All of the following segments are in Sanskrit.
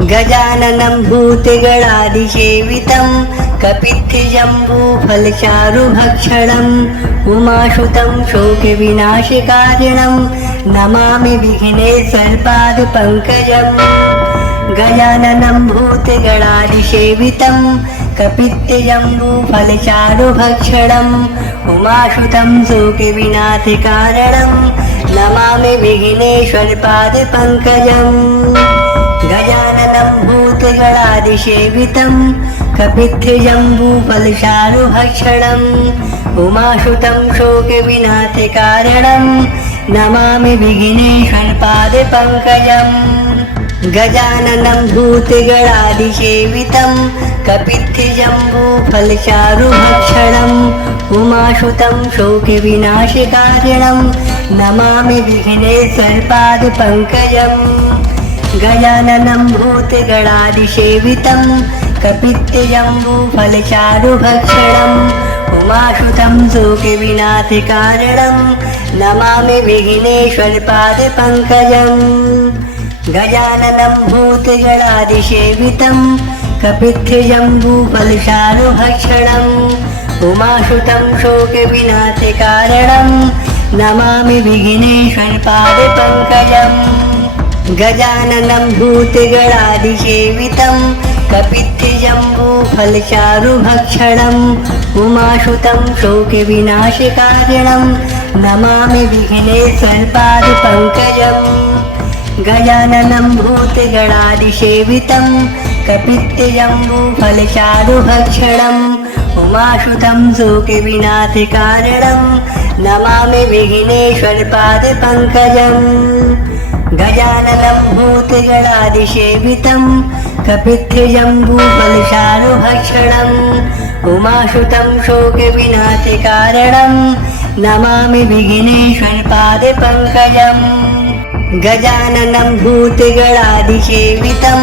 गजाननं भूतगणादिसेवितं कपित्थजम्बूफलचारुभक्षणम् उमासुतं शोकविनाशकारिणं नमामि विघ्नेश्वरपादपङ्कजम्। गजाननं भूतगणादिसेवितं कपित्थजम्बूफलचारुभक्षणम् उमासुतं शोकविनाशकारिणं नमामि विघ्नेश्वरपादपङ्कजम्। गजाननं भूतगणादिसेवितं कपित्थजम्बूफलचारुभक्षणम् उमासुतं शोकविनाशकारिणं नमामि विघ्नेश्वरपादपङ्कजम्। गजाननं भूतगणादिसेवितं कपित्थजम्बूफलचारुभक्षणम् उमासुतं शोकविनाशकारिणं नमामि विघ्नेश्वरपादपङ्कजम्। गजाननं भूतगणादिसेवितं कपित्थजम्बूफलचारुभक्षणम् उमासुतं शोकविनाशकारिणं नमामि विघ्नेश्वरपादपङ्कजम्। गजाननं भूतगणादिसेवितं कपित्थजम्बूफलचारुभक्षणम् उमासुतं शोकविनाशकारिणं नमामि विघ्नेश्वरपादपङ्कजम्। गजाननं भूतगणादिसेवितं कपित्थजम्बूफलचारुभक्षणम् उमासुतं शोकविनाशकारिणं नमामि विघ्नेश्वरपादपङ्कजम्। गजाननं भूतगणादिसेवितं कपित्थजम्बूफलचारुभक्षणम् उमासुतं शोकविनाशकारिणं नमामि विघ्नेश्वरपादपङ्कजम्। गजाननं भूतगणादिसेवितं कपित्थजम्बूफलचारुभक्षणम् उमासुतं शोकविनाशकारिणं नमामि विघ्नेश्वरपादपङ्कजम्। गजाननं भूतगणादिसेवितं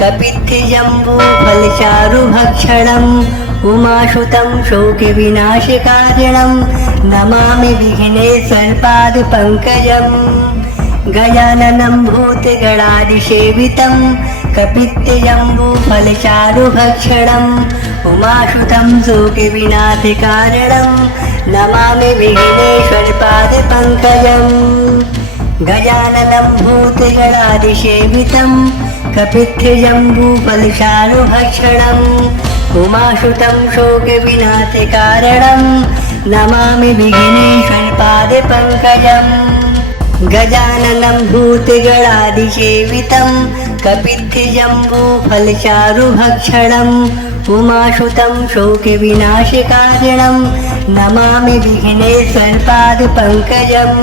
कपित्थजम्बूफलचारुभक्षणम् उमासुतं शोकविनाशकारिणं नमामि विघ्नेश्वरपादपङ्कजम्। गजाननं भूतगणादिसेवितं कपित्थजम्बूफलचारुभक्षणम् उमासुतं शोकविनाशकारिणं नमामि विघ्नेश्वरपादपङ्कजम्। गजाननं भूतगणादिसेवितं कपित्थजम्बूफलचारुभक्षणम् उमासुतं शोकविनाशकारिणं नमामि विघ्नेश्वरपादपङ्कजम्। गजाननं भूतगणादिसेवितं कपित्थजम्बूफलचारुभक्षणम् उमासुतं शोकविनाशकारिणं नमामि विघ्नेश्वरपादपङ्कजम्।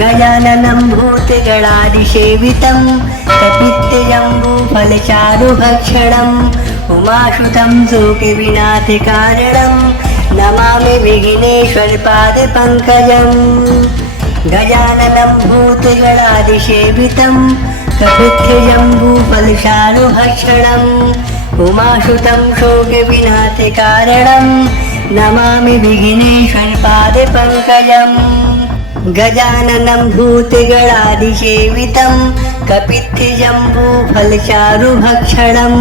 गजाननं भूतगणादिसेवितं कपित्थजम्बूफलचारुभक्षणम् उमासुतं शोकविनाशकारिणं नमामि विघ्नेश्वरपादपङ्कजम्। गजाननं भूतगणादिसेवितं कपित्थजम्बूफलचारुभक्षणम् उमासुतं शोकविनाशकारिणं नमामि विघ्नेश्वरपादपङ्कजम्। गजाननं भूतगणादिसेवितं कपित्थजम्बूफलचारुभक्षणम्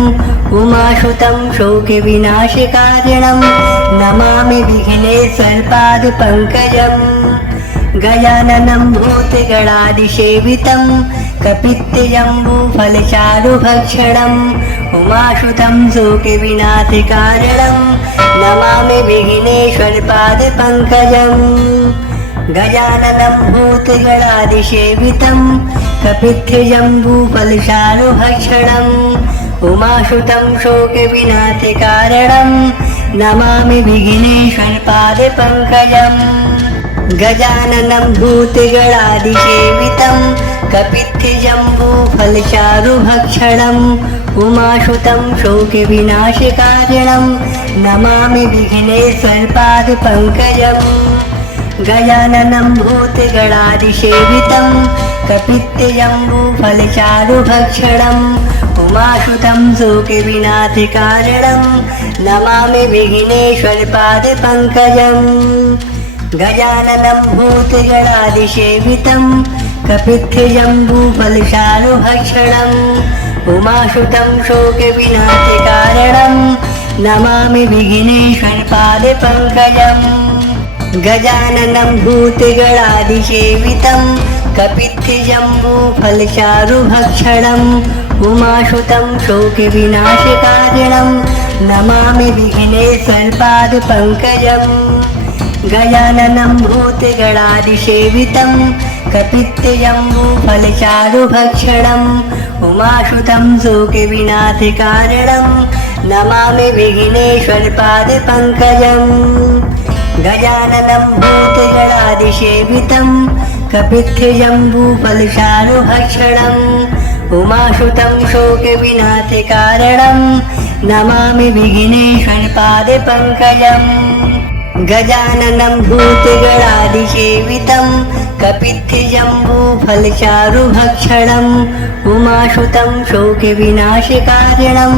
उमासुतं शोकविनाशकारिणं नमामि विघ्नेश्वरपादपङ्कजम्। गजाननं भूतगणादिसेवितं कपित्थजम्बूफलचारुभक्षणम् उमासुतं शोकविनाशकारिणं नमामि विघ्नेश्वरपादपङ्कजम्। गजाननं भूतगणादिसेवितं कपित्थजम्बूफलचारुभक्षणम् उमासुतं शोकविनाशकारिणं नमामि विघ्नेश्वरपादपङ्कजम्। गजाननं भूतगणादिसेवितं कपित्थजम्बूफलचारुभक्षणम् उमासुतं शोकविनाशकारिणं नमामि विघ्नेश्वरपादपङ्कजम्। गजाननं भूतगणादिसेवितं कपित्थजम्बूफलचारुभक्षणम् उमासुतं शोकविनाशकारिणं नमामि विघ्नेश्वरपादपङ्कजम्। गजाननं भूतगणादिसेवितं कपित्थजम्बूफलचारुभक्षणम् उमासुतं शोकविनाशकारणं नमामि विघ्नेश्वरपादपङ्कजम् गजाननं भूतगणादिसेवितं कपित्थजम्बूफलचारुभक्षणम् उमासुतं शोकविनाशकारणं नमामि विघ्नेश्वरपादपङ्कजम् गजाननं भूतगणादिसेवितं कपित्थजम्बूफलचारुभक्षणम् उमासुतं शोकविनाशकारणं नमामि विघ्नेश्वरपादपङ्कजम् गजाननं भूतगणादिसेवितं कपित्थजम्बूफलचारुभक्षणम् उमासुतं शोकविनाशकारणं नमामि विघ्नेश्वरपादपङ्कजम् गजाननं भूतगणादिसेवितं कपित्थजम्बूफलचारुभक्षणम् उमासुतं शोकविनाशकारणं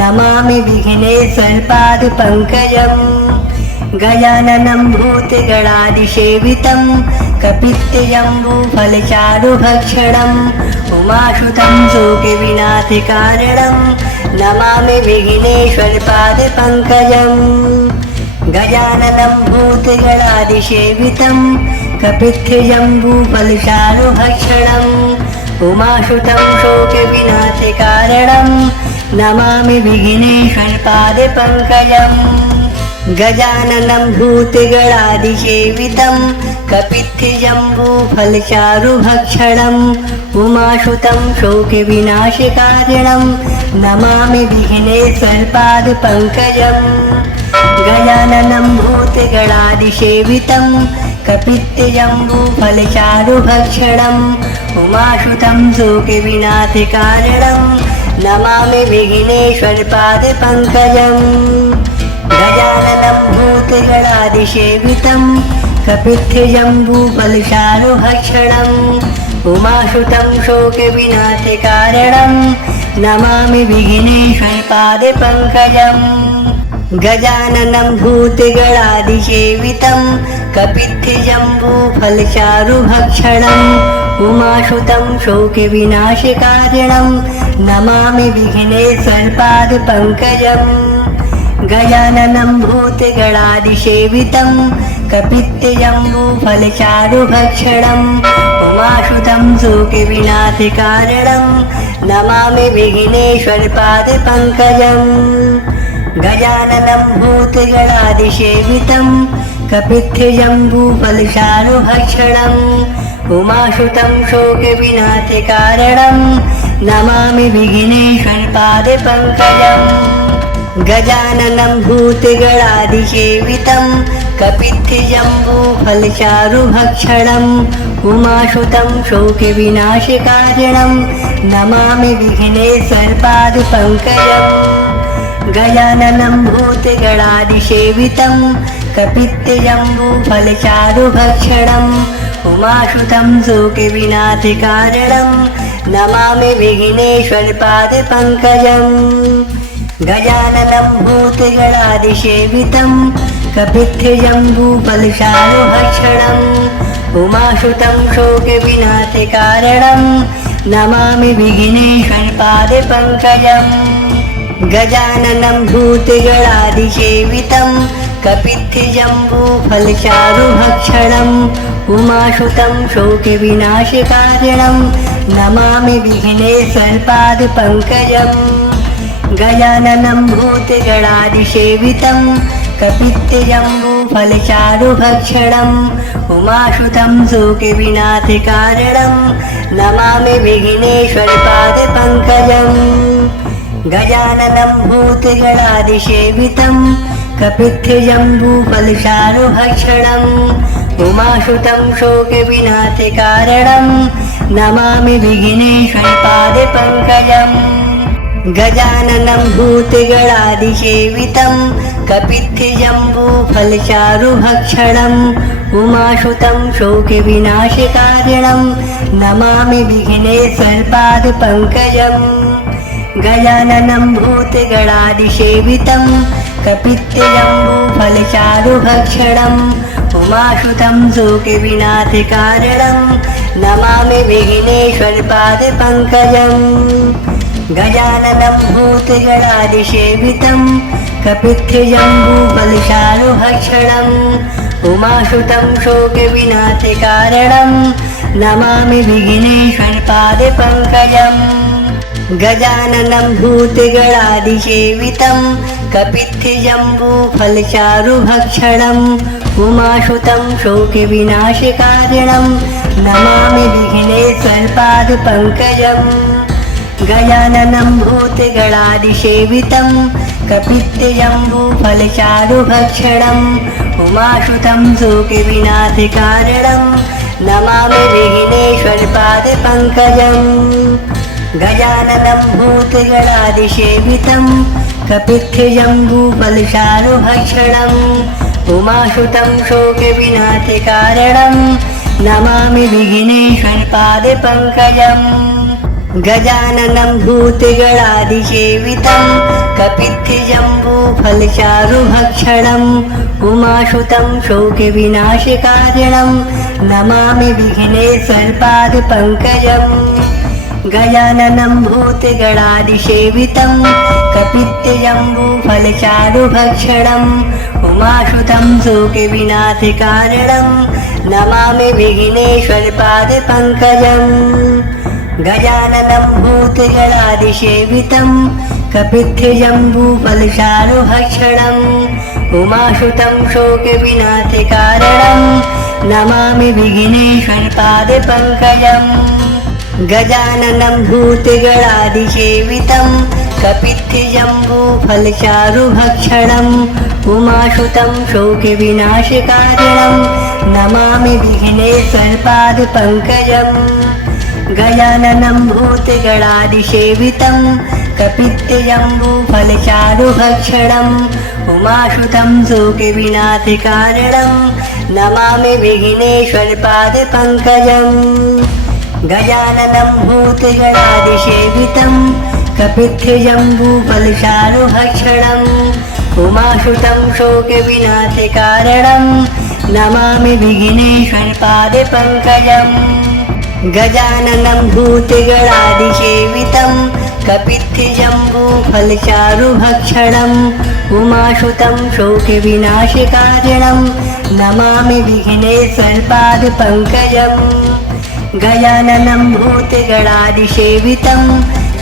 नमामि विघ्नेश्वरपादपङ्कजम् गजाननं भूतगणादिसेवितं कपित्थजम्बूफलचारुभक्षणम् उमासुतं शोकविनाशकारणं नमामि विघ्नेश्वरपादपङ्कजम् गजाननं भूतगणादिसेवितं कपित्थजम्बूफलचारुभक्षणम् उमासुतं शोकविनाशकारणं नमामि विघ्नेश्वरपादपङ्कजम् गजाननं भूतगणादिसेवितं कपित्थजम्बूफलचारुभक्षणम् उमासुतं शोकविनाशकारणं नमामि विघ्नेश्वरपादपङ्कजम् गजाननं भूतगणादिसेवितं कपित्थजम्बूफलचारुभक्षणम् उमासुतं शोकविनाशकारणं नमामि विघ्नेश्वरपादपङ्कजम् गजाननं भूतगणादिसेवितं कपित्थजम्बूफलचारुभक्षणम् उमासुतं शोकविनाशकारणं नमामि विघ्नेश्वरपादपङ्कजम् गजाननं भूतगणादिसेवितं कपित्थजम्बूफलचारुभक्षणम् उमासुतं शोकविनाशकारणं नमामि विघ्नेश्वरपादपङ्कजम् गजाननं भूतगणादिसेवितं कपित्थजम्बूफलचारुभक्षणम् उमासुतं शोकविनाशकारणं नमामि विघ्नेश्वरपादपङ्कजम् गजाननं भूतगणादिसेवितं कपित्थजम्बूफलचारुभक्षणम् उमासुतं शोकविनाशकारणं नमामि विघ्नेश्वरपादपङ्कजम् गजाननं भूतगणादिसेवितं कपित्थजम्बूफलचारुभक्षणम् उमासुतं शोकविनाशकारणं नमामि विघ्नेश्वरपादपङ्कजम् गजाननं भूतगणादिसेवितं कपित्थजम्बूफलचारुभक्षणम् उमासुतं शोकविनाशकारणं नमामि विघ्नेश्वरपादपङ्कजम् गजाननं भूतगणादिसेवितं कपित्थजम्बूफलचारुभक्षणम् उमासुतं शोकविनाशकारणं नमामि विघ्नेश्वरपादपङ्कजम् गजाननं भूतगणादिसेवितं कपित्थजम्बूफलचारुभक्षणम् उमासुतं शोकविनाशकारणं नमामि विघ्नेश्वरपादपङ्कजम् गजाननं भूतगणादिसेवितं कपित्थजम्बूफलचारुभक्षणम् उमासुतं शोकविनाशकारणं नमामि विघ्नेश्वरपादपङ्कजम् गजाननं भूतगणादिसेवितं कपित्थजम्बूफलचारुभक्षणम् उमासुतं शोकविनाशकारणं नमामि विघ्नेश्वरपादपङ्कजम् गजाननं भूतगणादिसेवितं कपित्थजम्बूफलचारुभक्षणम् उमासुतं शोकविनाशकारणं नमामि विघ्नेश्वरपादपङ्कजम् गजाननं भूतगणादिसेवितं कपित्थजम्बूफलचारुभक्षणम् उमासुतं शोकविनाशकारणं नमामि विघ्नेश्वरपादपङ्कजम् गजाननं भूतगणादिसेवितं कपित्थजम्बूफलचारुभक्षणम् उमासुतं शोकविनाशकारणं नमामि विघ्नेश्वरपादपङ्कजम् गजाननं भूतगणादिसेवितं कपित्थजम्बूफलचारुभक्षणम् उमासुतं शोकविनाशकारणं नमामि विघ्नेश्वरपादपङ्कजम् गजाननं भूतगणादिसेवितं कपित्थजम्बूफलचारुभक्षणम् उमासुतं शोकविनाशकारणं नमामि विघ्नेश्वरपादपङ्कजम् गजाननं भूतगणादिसेवितं कपित्थजम्बूफलचारुभक्षणम् उमासुतं शोकविनाशकारणं नमामि विघ्नेश्वरपादपङ्कजम् गजाननं भूतगणादिसेवितं कपित्थजम्बूफलचारुभक्षणम् उमासुतं शोकविनाशकारणं नमामि विघ्नेश्वरपादपङ्कजम् गजाननं भूतगणादिसेवितं कपित्थजम्बूफलचारुभक्षणम् उमासुतं शोकविनाशकारणं नमामि विघ्नेश्वरपादपङ्कजम् गजाननं भूतगणादिसेवितं कपित्थजम्बूफलचारुभक्षणम् उमासुतं शोकविनाशकारणं नमामि विघ्नेश्वरपादपङ्कजम् गजाननं भूतगणादिसेवितं कपित्थजम्बूफलचारुभक्षणम् उमासुतं शोकविनाशकारणं नमामि विघ्नेश्वरपादपङ्कजम् गजाननं भूतगणादिसेवितं कपित्थजम्बूफलचारुभक्षणम् उमासुतं शोकविनाशकारणं नमामि विघ्नेश्वरपादपङ्कजम् गजाननं भूतगणादिसेवितं कपित्थजम्बूफलचारुभक्षणम् उमासुतं शोकविनाशकारणं नमामि विघ्नेश्वरपादपङ्कजम् गजाननं भूतगणादिसेवितं कपित्थजम्बूफलचारुभक्षणम् उमासुतं शोकविनाशकारणं नमामि विघ्नेश्वरपादपङ्कजम् गजाननं भूतगणादिसेवितं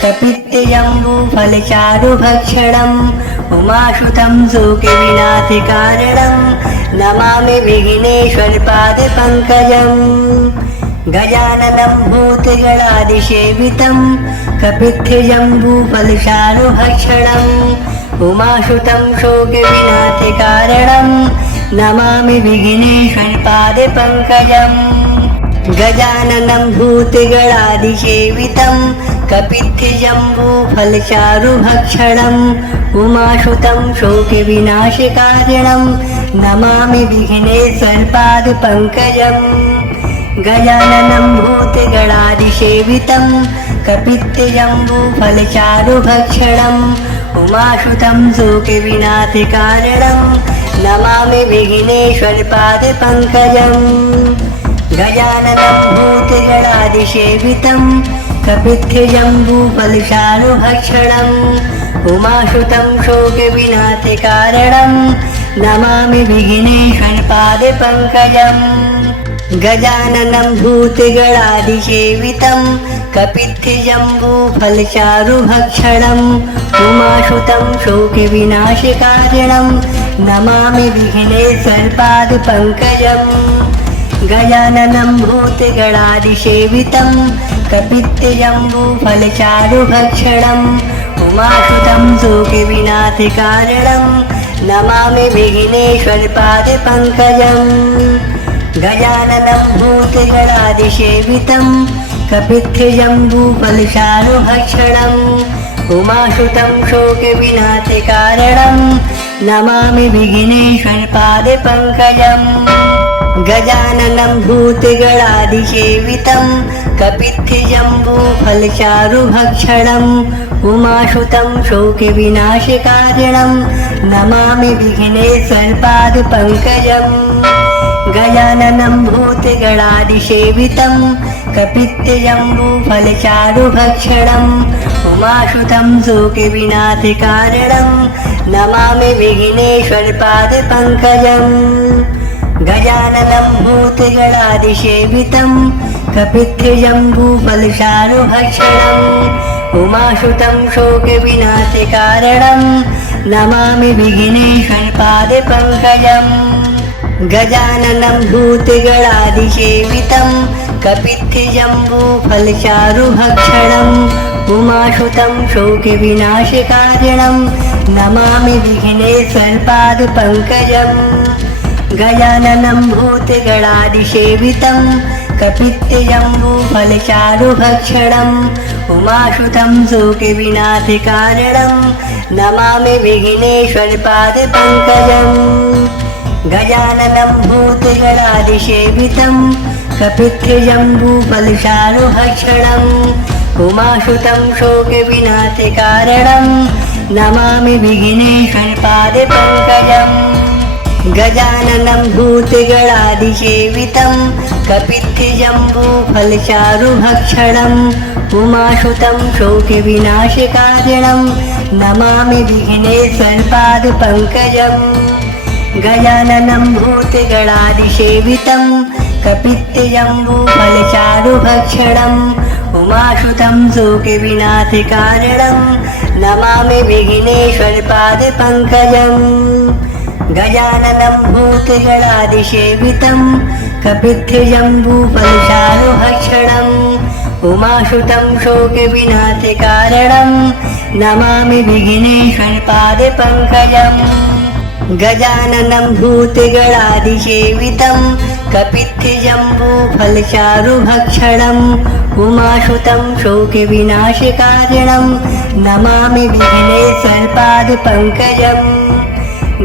कपित्थजम्बूफलचारुभक्षणम् उमासुतं शोकविनाशकारणं नमामि विघ्नेश्वरपादपङ्कजम् गजाननं भूतगणादिसेवितं कपित्थजम्बूफलचारुभक्षणम् उमासुतं शोकविनाशकारणं नमामि विघ्नेश्वरपादपङ्कजम् गजाननं भूतगणादिसेवितं कपित्थजम्बूफलचारुभक्षणम् उमासुतं शोकविनाशकारणं नमामि विघ्नेश्वरपादपङ्कजम् गजाननं भूतगणादिसेवितं कपित्थजम्बूफलचारुभक्षणम् उमासुतं शोकविनाशकारणं नमामि विघ्नेश्वरपादपङ्कजम् गजाननं भूतगणादिसेवितं कपित्थजम्बूफलचारुभक्षणम् उमासुतं शोकविनाशकारणं नमामि विघ्नेश्वरपादपङ्कजम् गजाननं भूतगणादिसेवितं कपित्थजम्बूफलचारुभक्षणम् उमासुतं शोकविनाशकारणं नमामि विघ्नेश्वरपादपङ्कजम् गजाननं भूतगणादिसेवितं कपित्थजम्बूफलचारुभक्षणम् उमासुतं शोकविनाशकारणं नमामि विघ्नेश्वरपादपङ्कजम् गजाननं भूतगणादिसेवितं कपित्थजम्बूफलचारुभक्षणम् उमासुतं शोकविनाशकारणं नमामि विघ्नेश्वरपादपङ्कजम् गजाननं भूतगणादिसेवितं कपित्थजम्बूफलचारुभक्षणम् उमासुतं शोकविनाशकारणं नमामि विघ्नेश्वरपादपङ्कजम् गजाननं भूतगणादिसेवितं कपित्थजम्बूफलचारुभक्षणम् उमासुतं शोकविनाशकारणं नमामि विघ्नेश्वरपादपङ्कजम् गजाननं भूतगणादिसेवितं कपित्थजम्बूफलचारुभक्षणम् उमासुतं शोकविनाशकारणं नमामि विघ्नेश्वरपादपङ्कजम् गजाननं भूतगणादिसेवितं कपित्थजम्बूफलचारुभक्षणम् उमासुतं शोकविनाशकारणं नमामि विघ्नेश्वरपादपङ्कजम् गजाननं भूतगणादिसेवितं कपित्थजम्बूफलचारुभक्षणम् उमासुतं शोकविनाशकारणं नमामि विघ्नेश्वरपादपङ्कजम् गजाननं भूतगणादिसेवितं कपित्थजम्बूफलचारुभक्षणम् उमासुतं शोकविनाशकारणं नमामि विघ्नेश्वरपादपङ्कजम् गजाननं भूतगणादिसेवितं कपित्थजम्बूफलचारुभक्षणम् उमासुतं शोकविनाशकारणं नमामि विघ्नेश्वरपादपङ्कजम् गजाननं भूतगणादिसेवितं कपित्थजम्बूफलचारुभक्षणम् उमासुतं शोकविनाशकारणं नमामि विघ्नेश्वरपादपङ्कजम् गजाननं भूतगणादिसेवितं कपित्थजम्बूफलचारुभक्षणम् उमासुतं शोकविनाशकारणं नमामि विघ्नेश्वरपादपङ्कजम् गजाननं भूतगणादिसेवितं कपित्थजम्बूफलचारुभक्षणम् उमासुतं शोकविनाशकारणं नमामि विघ्नेश्वरपादपङ्कजम्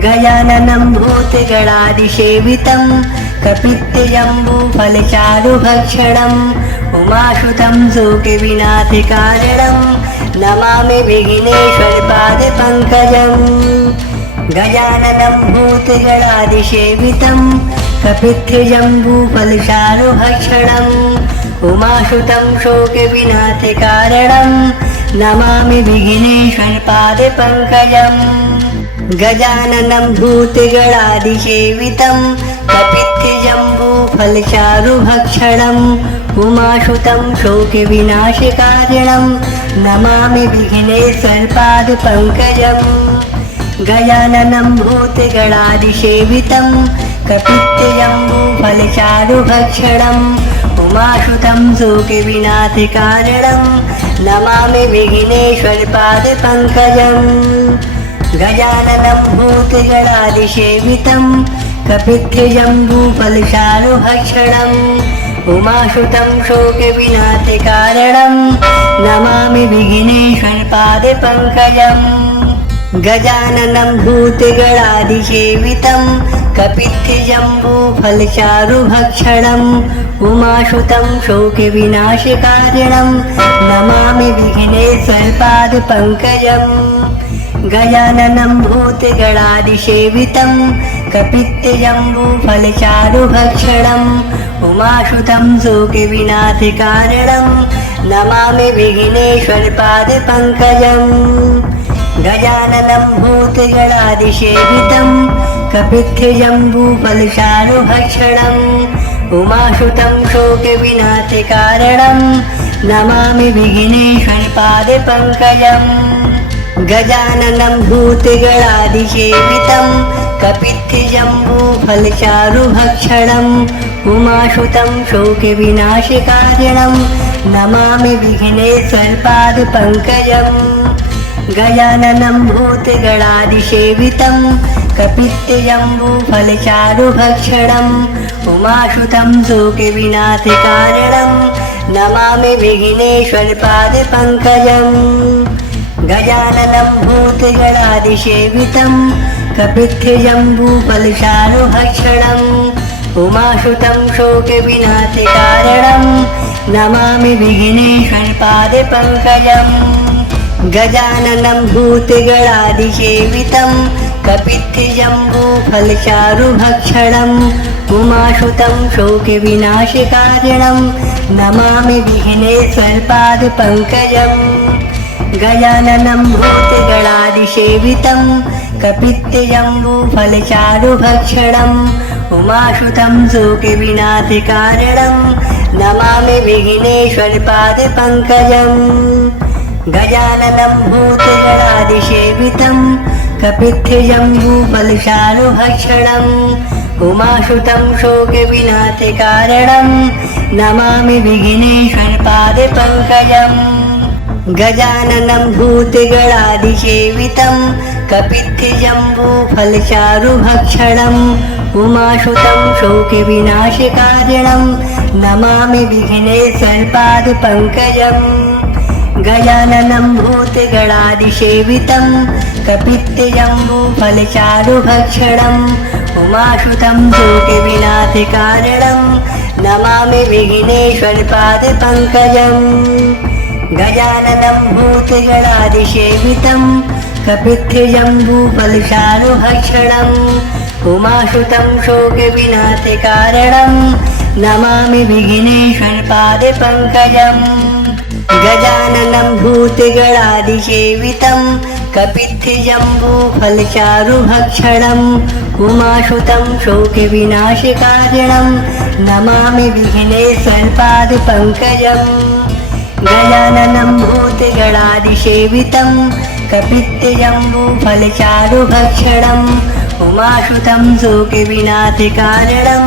गजाननं भूतगणादिसेवितं कपित्थजम्बूफलचारुभक्षणम् उमासुतं शोकविनाशकारणं नमामि विघ्नेश्वरपादपङ्कजम् गजाननं भूतगणादिसेवितं कपित्थजम्बूफलचारुभक्षणम् उमासुतं शोकविनाशकारणं नमामि विघ्नेश्वरपादपङ्कजम् गजाननं भूतगणादिसेवितं कपित्थजम्बूफलचारुभक्षणम् उमासुतं शोकविनाशकारणं नमामि विघ्नेश्वरपादपङ्कजम् गजाननं भूतगणादिसेवितं कपित्थजम्बूफलचारुभक्षणम् उमासुतं शोकविनाशकारणं नमामि विघ्नेश्वरपादपङ्कजम् गजाननं भूतगणादिसेवितं कपित्थजम्बूफलचारुभक्षणम् उमासुतं शोकविनाशकारणं नमामि विघ्नेश्वरपादपङ्कजम् गजाननं भूतगणादिसेवितं कपित्थजम्बूफलचारुभक्षणम् उमासुतं शोकविनाशकारणं नमामि विघ्नेश्वरपादपङ्कजम् गजाननं भूतगणादिसेवितं कपित्थजम्बूफलचारुभक्षणम् उमासुतं शोकविनाशकारणं नमामि विघ्नेश्वरपादपङ्कजम् गजाननं भूतगणादिसेवितं कपित्थजम्बूफलचारुभक्षणम् उमासुतं शोकविनाशकारणं नमामि विघ्नेश्वरपादपङ्कजम् गजाननं भूतगणादिसेवितं कपित्थजम्बूफलचारुभक्षणम् उमासुतं शोकविनाशकारणं नमामि विघ्नेश्वरपादपङ्कजम् गजाननं भूतगणादिसेवितं कपित्थजम्बूफलचारुभक्षणम् उमासुतं शोकविनाशकारणं नमामि विघ्नेश्वरपादपङ्कजम् गजाननं भूतगणादिसेवितं कपित्थजम्बूफलचारुभक्षणम् उमासुतं शोकविनाशकारणं नमामि विघ्नेश्वरपादपङ्कजम् गजाननं भूतगणादिसेवितं कपित्थजम्बूफलचारुभक्षणम् उमासुतं शोकविनाशकारणं नमामि विघ्नेश्वरपादपङ्कजम् गजाननं भूतगणादिसेवितं कपित्थजम्बूफलचारुभक्षणम् उमासुतं शोकविनाशकारणं नमामि विघ्नेश्वरपादपङ्कजम् गजाननं भूतगणादिसेवितं कपित्थजम्बूफलचारुभक्षणम् उमासुतं शोकविनाशकारणं नमामि विघ्नेश्वरपादपङ्कजम् गजाननं भूतगणादिसेवितं कपित्थजम्बूफलचारुभक्षणम् उमासुतं शोकविनाशकारणं नमामि विघ्नेश्वरपादपङ्कजम् गजाननं भूतगणादिसेवितं कपित्थजम्बूफलचारुभक्षणम् उमासुतं शोकविनाशकारणं नमामि विघ्नेश्वरपादपङ्कजम् गजाननं भूतगणादिसेवितं कपित्थजम्बूफलचारुभक्षणम् उमासुतं शोकविनाशकारणं नमामि विघ्नेश्वरपादपङ्कजम् गजाननं भूतगणादिसेवितं कपित्थजम्बूफलचारुभक्षणम् उमासुतं शोकविनाशकारणं नमामि विघ्नेश्वरपादपङ्कजम् गजाननं भूतगणादिसेवितं कपित्थजम्बूफलचारुभक्षणम् उमासुतं शोकविनाशकारणं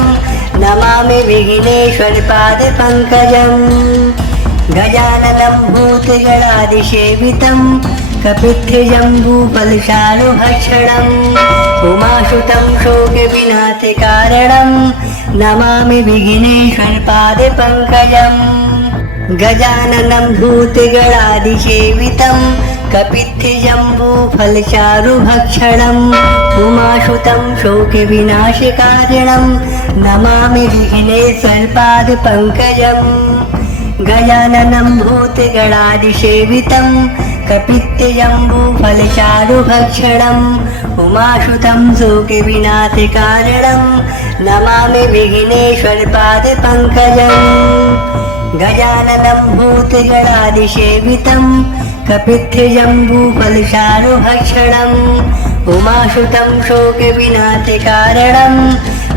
नमामि विघ्नेश्वरपादपङ्कजम् गजाननं भूतगणादिसेवितं कपित्थजम्बूफलचारुभक्षणम् उमासुतं शोकविनाशकारणं नमामि विघ्नेश्वरपादपङ्कजम् गजाननं भूतगणादिसेवितं कपित्थजम्बूफलचारुभक्षणम् उमासुतं शोकविनाशकारणं नमामि विघ्नेश्वरपादपङ्कजम् गजाननं भूतगणादिसेवितं कपित्थजम्बूफलचारुभक्षणम् उमासुतं शोकविनाशकारणं नमामि विघ्नेश्वरपादपङ्कजम् गजाननं भूतगणादिसेवितं कपित्थजम्बूफलचारुभक्षणम् उमासुतं शोकविनाशकारणं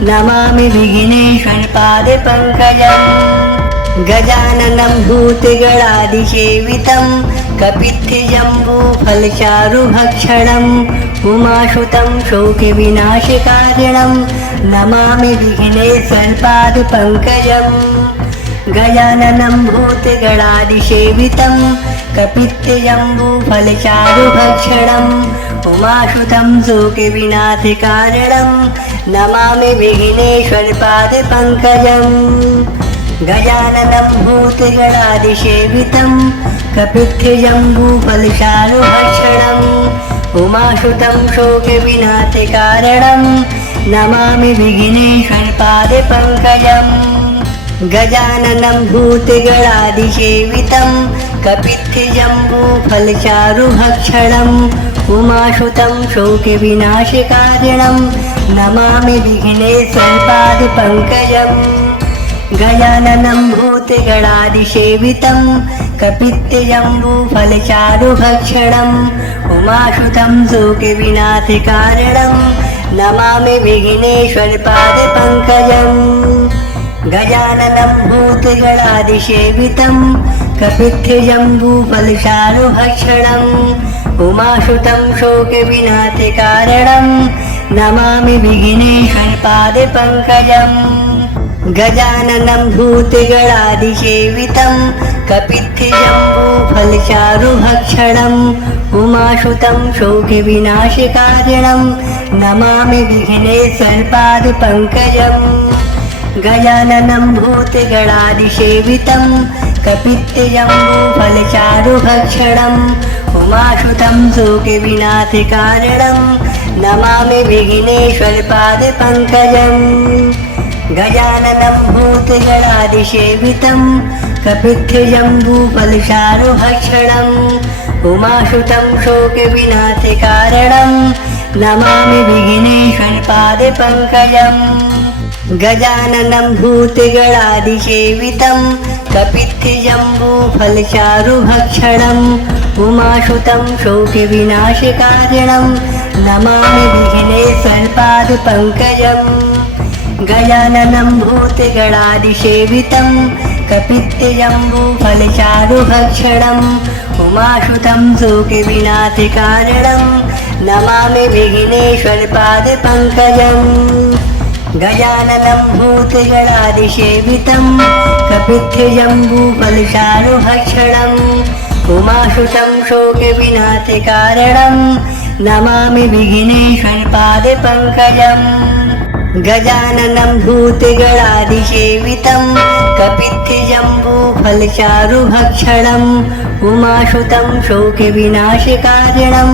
नमामि विघ्नेश्वरपादपङ्कजम् गजाननं भूतगणादिसेवितं कपित्थजम्बूफलचारुभक्षणम् उमासुतं शोकविनाशकारणं नमामि विघ्नेश्वरपादपङ्कजम् गजाननं भूतगणादिसेवितं कपित्थजम्बूफलचारुभक्षणम् उमासुतं शोकविनाशकारणं नमामि विघ्नेश्वरपादपङ्कजम् गजाननं भूतगणादिसेवितं कपित्थजम्बूफलचारुभक्षणम् उमासुतं शोकविनाशकारणं नमामि विघ्नेश्वरपादपङ्कजम् गजाननं भूतगणादिसेवितं कपित्थजम्बूफलचारुभक्षणम् उमासुतं शोकविनाशकारणं नमामि विघ्नेश्वरपादपङ्कजम् गजाननं भूतगणादिसेवितं कपित्थजम्बूफलचारुभक्षणम् उमासुतं शोकविनाशकारणं नमामि विघ्नेश्वरपादपङ्कजम् गजाननं भूतगणादिसेवितं कपित्थजम्बूफलचारुभक्षणम् उमासुतं शोकविनाशकारणं नमामि विघ्नेश्वरपादपङ्कजम् गजाननं भूतगणादिसेवितं कपित्थजम्बूफलचारुभक्षणम् उमासुतं शोकविनाशकारणं नमामि विघ्नेश्वरपादपङ्कजम् गजाननं भूतगणादिसेवितं कपित्थजम्बूफलचारुभक्षणम् उमासुतं शोकविनाशकारणं नमामि विघ्नेश्वरपादपङ्कजम् गजाननं भूतगणादिसेवितं कपित्थजम्बूफलचारुभक्षणम् उमासुतं शोकविनाशकारणं नमामि विघ्नेश्वरपादपङ्कजम् गजाननं भूतिगणादिसेवितं कपित्थजम्बूफलचारुभक्षणम् उमासुतं शोकविनाशकारिणं नमामि विघ्नेश्वरपादपङ्कजम् गजाननं भूतिगणादिसेवितं कपित्थजम्बूफलचारुभक्षणम् उमासुतं शोकविनाशकारिणं नमामि विघ्नेश्वरपादपङ्कजम् गजाननं भूतिगणादिसेवितं कपित्थजम्बूफलचारुभक्षणम् उमासुतं शोकविनाशकारणं नमामि विघ्नेश्वरपादपङ्कजम् गजाननं भूतिगणादिसेवितं कपित्थजम्बूफलचारुभक्षणम् उमासुतं शोकविनाशकारणं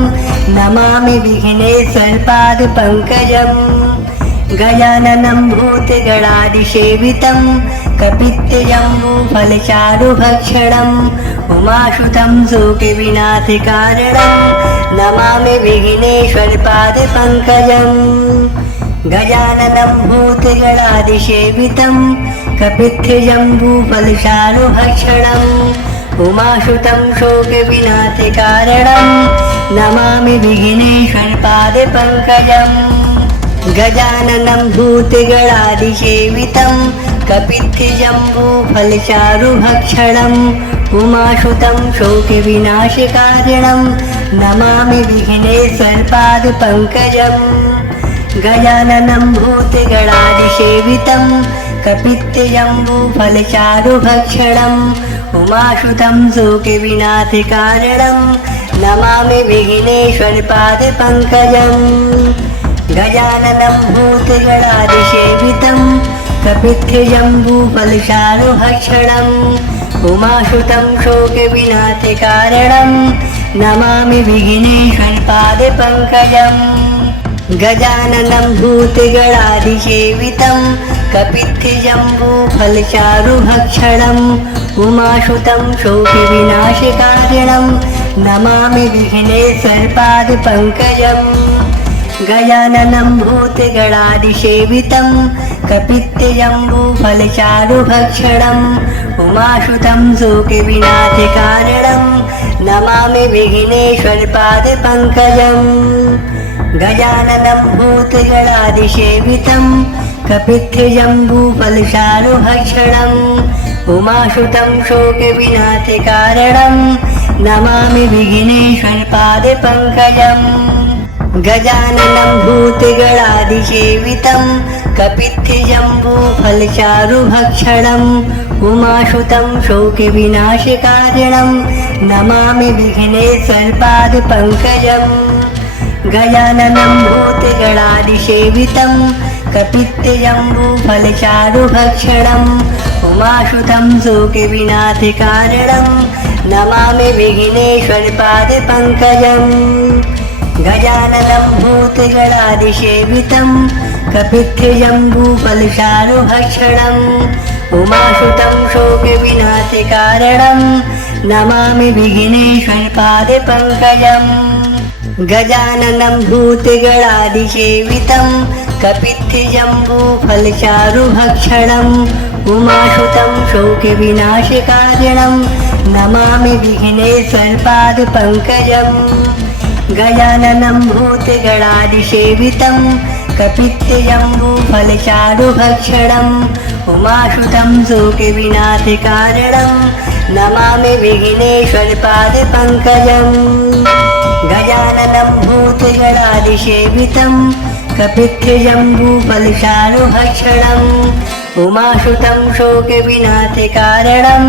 नमामि विघ्नेश्वरपादपङ्कजम् गजाननं भूतिगणादिसेवितं कपित्थजम्बूफलचारुभक्षणम् उमासुतं शोकविनाशकारणं नमामि विघ्नेश्वरपादपङ्कजम् गजाननं भूतिगणादिसेवितं कपित्थजम्बूफलचारुभक्षणम् उमासुतं शोकविनाशकारणं नमामि विघ्नेश्वरपादपङ्कजम् गजाननं भूतिगणादिसेवितं कपित्थजम्बूफलचारुभक्षणम् उमासुतं शोकविनाशकारिणं नमामि विघ्नेश्वरपादपङ्कजम् गजाननं भूतिगणादिसेवितं कपित्थजम्बूफलचारुभक्षणम् उमासुतं शोकविनाशकारिणं नमामि विघ्नेश्वरपादपङ्कजम् गजाननं भूतिगणादिसेवितं कपित्थजम्बूफलचारुभक्षणम् उमासुतं शोकविनाशकारणं नमामि विघ्नेश्वरपादपङ्कजम् गजाननं भूतिगणादिसेवितं कपित्थजम्बूफलचारुभक्षणम् उमासुतं शोकविनाशकारिणं नमामि विघ्नेश्वरपादपङ्कजम् गजाननं भूतिगणादिसेवितं कपित्थजम्बूफलचारुभक्षणम् उमासुतं शोकविनाशकारणं नमामि विघ्नेश्वरपादपङ्कजम् गजाननं भूतिगणादिसेवितं कपित्थजम्बूफलचारुभक्षणम् उमासुतं शोकविनाशकारणं नमामि विघ्नेश्वरपादपङ्कजम् गजाननं भूतिगणादिसेवितं कपित्थजम्बूफलचारुभक्षणम् उमासुतं शोकविनाशकारिणं नमामि विघ्नेश्वरपादपङ्कजम् गजाननं भूतिगणादिसेवितं कपित्थजम्बूफलचारुभक्षणम् उमासुतं शोकविनाशकारिणं नमामि विघ्नेश्वरपादपङ्कजम् गजाननं भूतिगणादिसेवितं कपित्थजम्बूफलचारुभक्षणम् उमासुतं शोकविनाशकारणं नमामि विघ्नेश्वरपादपङ्कजम् गजाननं भूतिगणादिसेवितं कपित्थजम्बूफलचारुभक्षणम् उमासुतं शोकविनाशकारिणं नमामि विघ्नेश्वरपादपङ्कजम् गजाननं भूतिगणादिसेवितं कपित्थजम्बूफलचारुभक्षणम् उमासुतं शोकविनाशकारणं नमामि विघ्नेश्वरपादपङ्कजम् गजाननं भूतिगणादिसेवितं कपित्थजम्बूफलचारुभक्षणम् उमासुतं शोकविनाशकारणं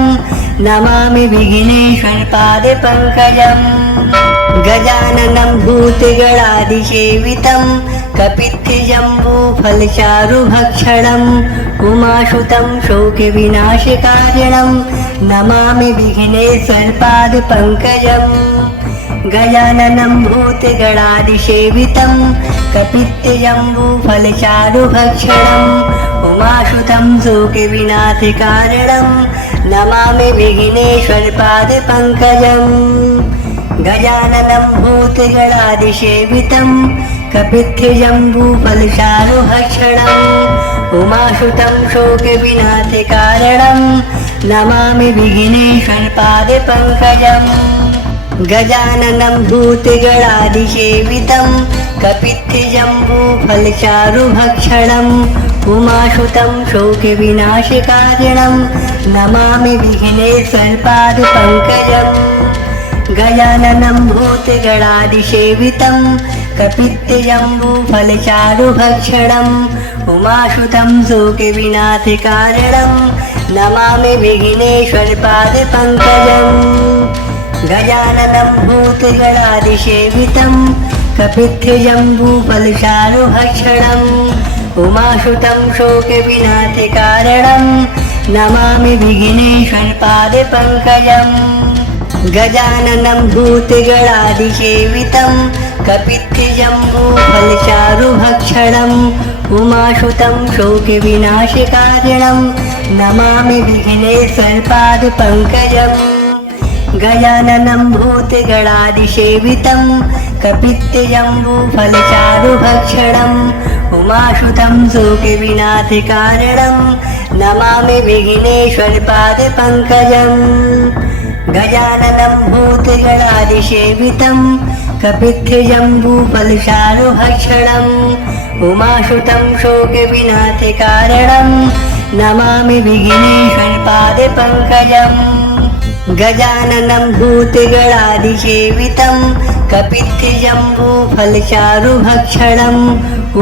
नमामि विघ्नेश्वरपादपङ्कजम् गजाननं भूतिगणादिसेवितं कपित्थजम्बूफलचारुभक्षणम् उमासुतं शोकविनाशकारिणं नमामि विघ्नेश्वरपादपङ्कजम् गजाननं भूतिगणादिसेवितं कपित्थजम्बूफलचारुभक्षणम् उमासुतं शोकविनाशकारिणं नमामि विघ्नेश्वरपादपङ्कजम् गजाननं भूतिगणादिसेवितं कपित्थजम्बूफलचारुभक्षणम् उमासुतं शोकविनाशकारणं नमामि विघ्नेश्वरपादपङ्कजम् गजाननं भूतगणादिसेवितं कपित्थजम्बूफलचारुभक्षणम् उमासुतं शोकविनाशकारणं नमामि विघ्नेश्वरपादपङ्कजम् गजाननं भूतगणादिसेवितं कपित्थजम्बूफलचारुभक्षणम् उमासुतं शोकविनाशकारणं नमामि विघ्नेश्वरपादपङ्कजम् गजाननं भूतगणादिसेवितं कपित्थजम्बूफलचारुभक्षणम् उमासुतं शोकविनाशकारणं नमामि विघ्नेश्वरपादपङ्कजम् गजाननं भूतगणादिसेवितं कपित्थजम्बूफलचारुभक्षणम् उमासुतं शोकविनाशकारणं नमामि विघ्नेश्वरपादपङ्कजम् गजाननं भूतगणादिसेवितं कपित्थजम्बूफलचारुभक्षणम् उमासुतं शोकविनाशकारणं नमामि विघ्नेश्वरपादपङ्कजम् गजाननं भूतगणादिसेवितं कपित्थजम्बूफलचारुभक्षणम् उमासुतं शोकविनाशकारणं नमामि विघ्नेश्वरपादपङ्कजम् गजाननं भूतगणादिसेवितं कपित्थजम्बूफलचारुभक्षणम्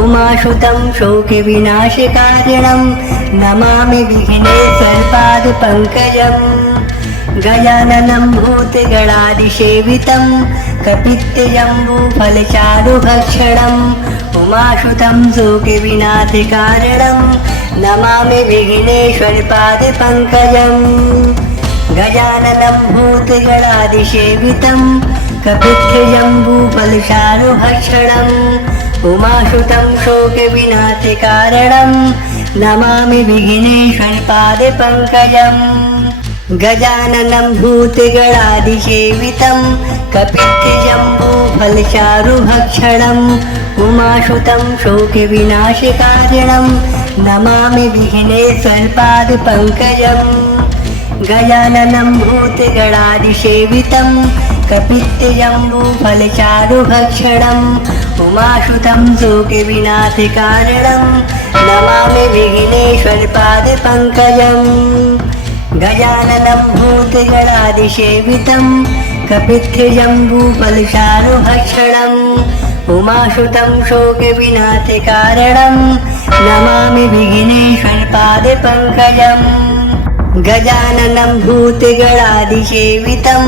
उमासुतं शोकविनाशकारणं नमामि विघ्नेश्वरपादपङ्कजम् गजाननं भूतगणादिसेवितं कपित्थजम्बूफलचारुभक्षणम् उमासुतं शोकविनाशकारणं नमामि विघ्नेश्वरपादपङ्कजम् गजाननं भूतगणादिसेवितं कपित्थजम्बूफलचारुभक्षणम् उमासुतं शोकविनाशकारणं नमामि विघ्नेश्वरपादपङ्कजम् गजाननं भूतगणादिसेवितं कपित्थजम्बूफलचारुभक्षणम् उमासुतं शोकविनाशकारणं नमामि विघ्नेश्वरपादपङ्कजम् गजाननं भूतगणादिसेवितं कपित्थजम्बूफलचारुभक्षणम् उमासुतं शोकविनाशकारणं नमामि विघ्नेश्वरपादपङ्कजम् गजाननं भूतगणादिसेवितं कपित्थजम्बूफलचारुभक्षणम् उमासुतं शोकविनाशकारणं नमामि विघ्नेश्वरपादपङ्कजम् गजाननं भूतगणादिसेवितं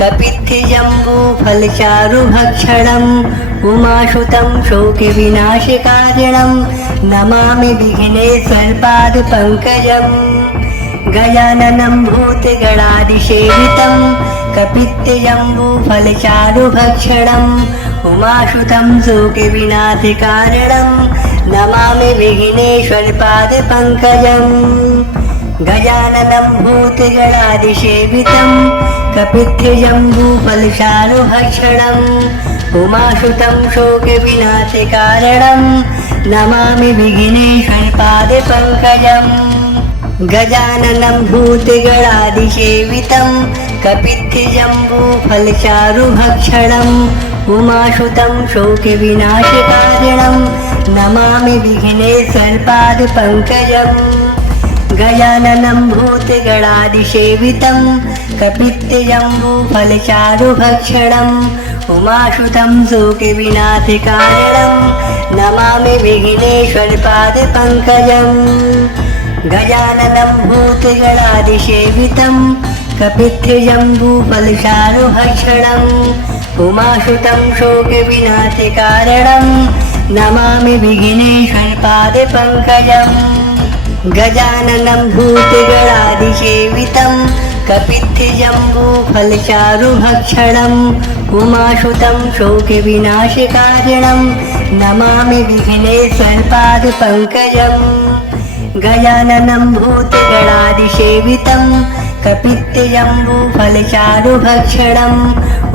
कपित्थजम्बूफलचारुभक्षणम् उमासुतं शोकविनाशकारणं नमामि विघ्नेश्वरपादपङ्कजम् गजाननं भूतगणादिसेवितं कपित्थजम्बूफलचारुभक्षणम् उमासुतं शोकविनाशकारणं नमामि विघ्नेश्वरपादपङ्कजम् गजाननं भूतगणादिसेवितं कपित्थजम्बूफलचारुभक्षणम् उमासुतं शोकविनाशकारणं नमामि विघ्नेश्वरपादपङ्कजम् गजाननं भूतगणादिसेवितं कपित्थजम्बूफलचारुभक्षणम् उमासुतं शोकविनाशकारणं नमामि विघ्नेश्वरपादपङ्कजम् गजाननं भूतगणादिसेवितं कपित्थजम्बूफलचारुभक्षणम् उमासुतं शोकविनाशकारणं नमामि विघ्नेश्वरपादपङ्कजम् गजाननं भूतगणादिसेवितं कपित्थजम्बूफलचारुभक्षणम् उमासुतं शोकविनाशकारणं नमामि विघ्नेश्वरपादपङ्कजम् गजाननं भूतगणादिसेवितं कपित्थजम्बूफलचारुभक्षणम् उमासुतं शोकविनाशकारणं नमामि विघ्नेश्वरपादपङ्कजम् गजाननं भूतगणादिसेवितं कपित्थजम्बूफलचारुभक्षणम्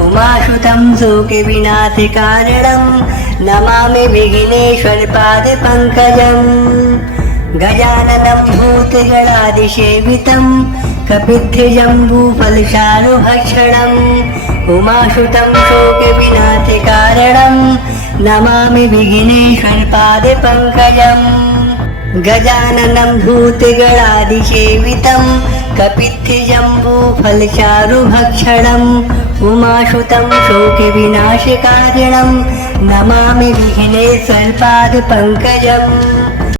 उमासुतं शोकविनाशकारणं नमामि विघ्नेश्वरपादपङ्कजम् गजाननं भूतगणादिसेवितं कपित्थजम्बूफलचारुभक्षणम् उमासुतं शोकविनाशकारणं नमामि विघ्नेश्वरपादपङ्कजम् गजाननं भूतगणादिसेवितं कपित्थजम्बूफलचारुभक्षणम् उमासुतं शोकविनाशकारणं नमामि विघ्नेश्वरपादपङ्कजम्